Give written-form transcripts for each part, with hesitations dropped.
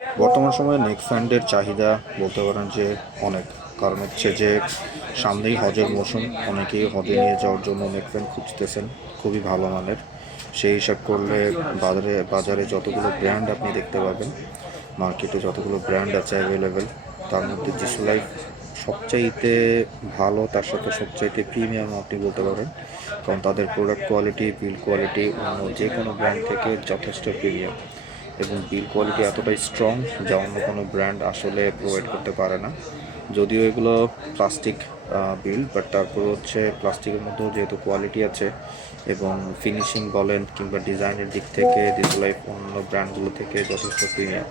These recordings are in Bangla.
বর্তমান সময়ে নেক ফ্যান্ডের চাহিদা বলতে পারেন যে অনেক। কারণ হচ্ছে যে সামনেই হজের মৌসুম, অনেকেই হজে নিয়ে যাওয়ার জন্য নেক ফ্যান খুঁজতেছেন খুবই ভালো মানের। সেই হিসাব করলে বাজারে বাজারে যতগুলো ব্র্যান্ড আপনি দেখতে পাবেন, মার্কেটে যতগুলো ব্র্যান্ড আছে অ্যাভেলেবেল, তার মধ্যে জিসু লাইফ সবচাইতে ভালো, তার সাথে সবচাইতে প্রিমিয়াম আপনি বলতে পারেন। কারণ তাদের প্রোডাক্ট কোয়ালিটি, বিল্ড কোয়ালিটি অন্য যে কোনো ব্র্যান্ড থেকে যথেষ্ট প্রিমিয়াম, এবং বিল কোয়ালিটি এতটাই স্ট্রং যা অন্য কোনো ব্র্যান্ড আসলে প্রোভাইড করতে পারে না। যদিও এগুলো প্লাস্টিক বিল্ড, বাট তারপর হচ্ছে প্লাস্টিকের মধ্যেও যেহেতু কোয়ালিটি আছে, এবং ফিনিশিং বলেন কিংবা ডিজাইনের দিক থেকে জিসু লাইফ অন্য ব্র্যান্ডগুলো থেকে যথেষ্ট প্রিমিয়াম।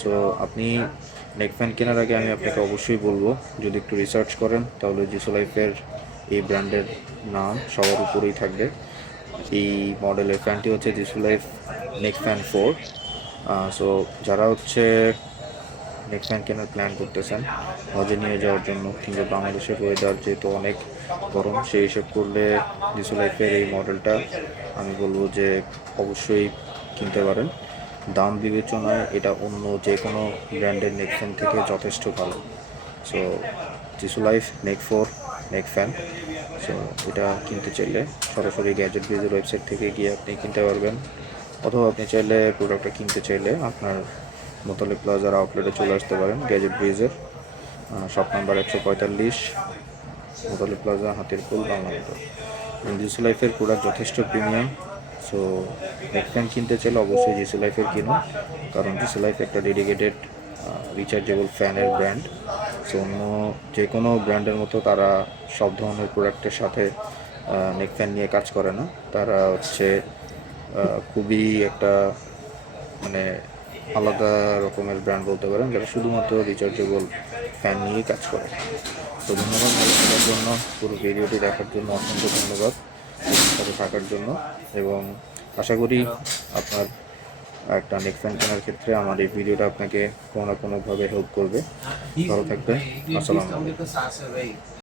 সো আপনি নেক ফ্যান কেনার আগে আমি আপনাকে অবশ্যই বলবো, যদি একটু রিসার্চ করেন তাহলে জিসু লাইফের এই ব্র্যান্ডের নাম সবার উপরেই থাকবে। এই মডেলের ফ্যানটি হচ্ছে জিসু লাইফ নেক ফ্যান 4। সো যারা হচ্ছে নেক ফ্যান কেনার প্ল্যান করতেছেন হজে নিয়ে যাওয়ার জন্য, কিংবা বাংলাদেশের ওয়েদার যেহেতু অনেক গরম, সেই হিসেব করলে জিসু লাইফের এই মডেলটা আমি বলবো যে অবশ্যই কিনতে পারেন। দাম বিবেচনায় এটা অন্য যে কোনো ব্র্যান্ডের নেক ফ্যান থেকে যথেষ্ট ভালো। সো জিসু লাইফ নেক 4 নেক ফ্যান, সো এটা কিনতে চাইলে সরাসরি গ্যাজেট ব্রিজের ওয়েবসাইট থেকে গিয়ে আপনি কিনতে পারবেন, অথবা আপনি চাইলে প্রোডাক্টটা কিনতে চাইলে আপনার মোতালেব প্লাজার আউটলেটে চলে আসতে পারেন। গ্যাজেট ব্রিজের shop number 145, Motaleb plaza, Hatirpool, Bangla motor. Jisu লাইফের প্রোডাক্ট যথেষ্ট প্রিমিয়াম। সো নেক ফ্যান কিনতে চাইলে অবশ্যই জিসু লাইফের কিনুন, কারণ জিসু লাইফ একটা ডেডিকেটেড রিচার্জেবল ফ্যানের ব্র্যান্ড। সো অন্য যে কোনো ব্র্যান্ডের মতো তারা সব ধরনের প্রোডাক্টের সাথে নেক ফ্যান নিয়ে কাজ করে না। তারা হচ্ছে খুবই একটা মানে আলাদা রকমের ব্র্যান্ড বলতে পারেন, যারা শুধুমাত্র রিচার্জেবল ফ্যান নিয়েই কাজ করে। তো ধন্যবাদ ভালো থাকার জন্য, পুরো ভিডিওটি দেখার জন্য অসংখ্য ধন্যবাদ, সাথে থাকার জন্য। এবং আশা করি আপনার একটা নেক ফ্যান কেনার ক্ষেত্রে আমার এই ভিডিওটা আপনাকে কোনো না কোনোভাবে হেল্প করবে। ভালো থাকবেন। আসসালামু আলাইকুম।